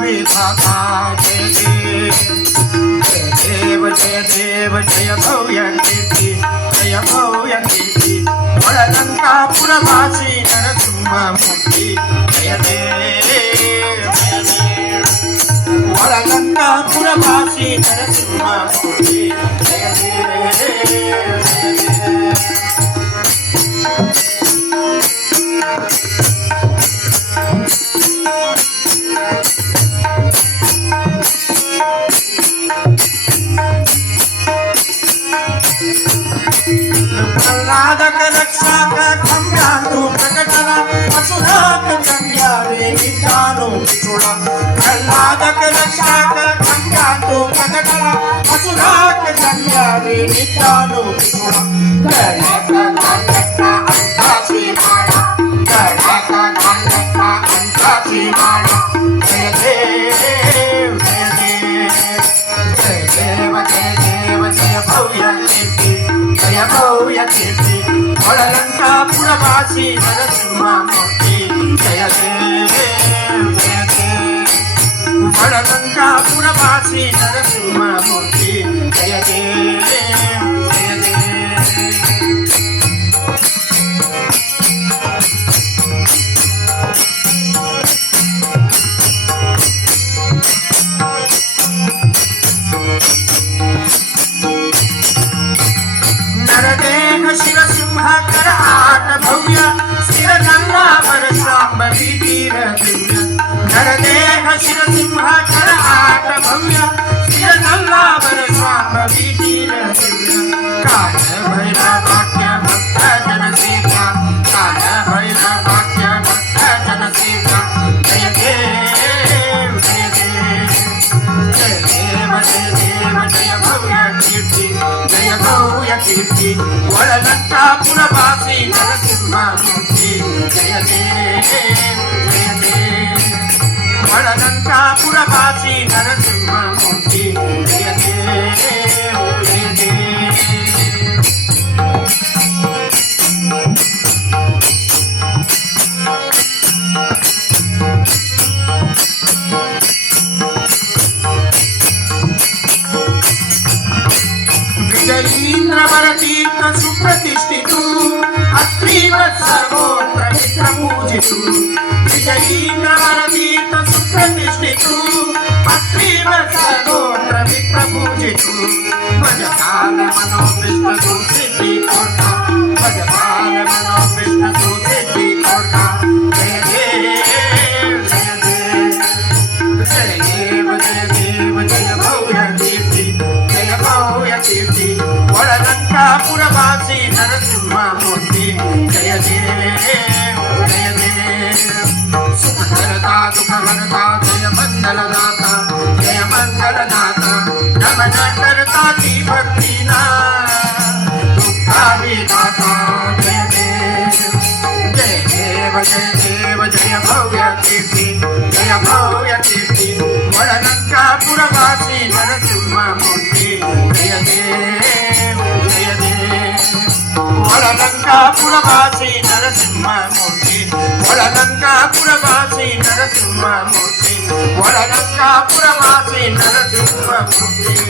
विधाता जय देव जय देव जय भव्य कीर्ती जय भव्य कीर्ती वळलंकापुरवासी नरसिंहमूर्ती जय देव जय देव वळलंकापुरवासी नरसिंहमूर्ती जय देव जय देव प्रल्हादक रक्षाक खंब्यातू प्रकटला असुराक जंग्यावे निदानो पिछोडा प्रल्हादक रक्षाक खंब्यातू प्रकटला असुराक जंग्यावे निदानो पिछोडा गणक गणका अंताची माळा गणक गणका अंताची माळा जय देव जय देव जय देव जय देव जय भव्य कीर्ती जय भव्य कीर्ती वळलंकापुरवासी नरसिंहमूर्ती जय देव जय देव वळलंकापुरवासी नरसिंहमूर्ती जय देव जय देव नरदेह शिरसिंहाकर आट भव्य स्थिर गंगावर शांभवी तीर दिव्य नरदेह शिरसिंहाकर आट भव्य स्थिर गंगावर शांभवी तीर दिव्य काल भैरव वाक्य भक्त जन सेव्या काल भैरव वाक्य भक्त जन सेव्या जय देव जय देव जय देव जय देव जय भव्य कीर्ती जय भव्य कीर्ती वळलंकापुरवासी नरसिंहमूर्ती जय देव जय देव वळलंकापुरवासी नरसिंहमूर्ती जय देव जय देव विजयीन्द्रवरतीर्थ सुप्रतिष्ठितु अत्रीवत् सर्वोत्र मित्रपूजितु विजयीन्द्रवरतीर्थ सुप्रतिष्ठितु अत्रीवत् सर्वोत्र मित्रपूजितु भजकाल मनोविष्णु सिद्धिकोटा भजकाल मनोविष्णु सिद्धिकोटा जय देव जय देव जय देव जय देव जय भव्य कीर्ती जय भव्य कीर्ती वळलंकापुरवासी नरसिंहमूर्ती जय देव जय देव सुखकरता दुःखहरता जय मंगलदाता जय मंगलदाता नमन करता ती भक्तीना दुःखाविदाता जय देव जय देव जय देव जय भव्य कीर्ती जय भव्य कीर्ती वळलंकापुरवासी नरसिंहमूर्ती जय देव जय देव वळलंकापुरवासी नरसिंहमूर्ती वळलंकापुरवासी नरसिंहमूर्ती वळलंकापुरवासी नरसिंहमूर्ती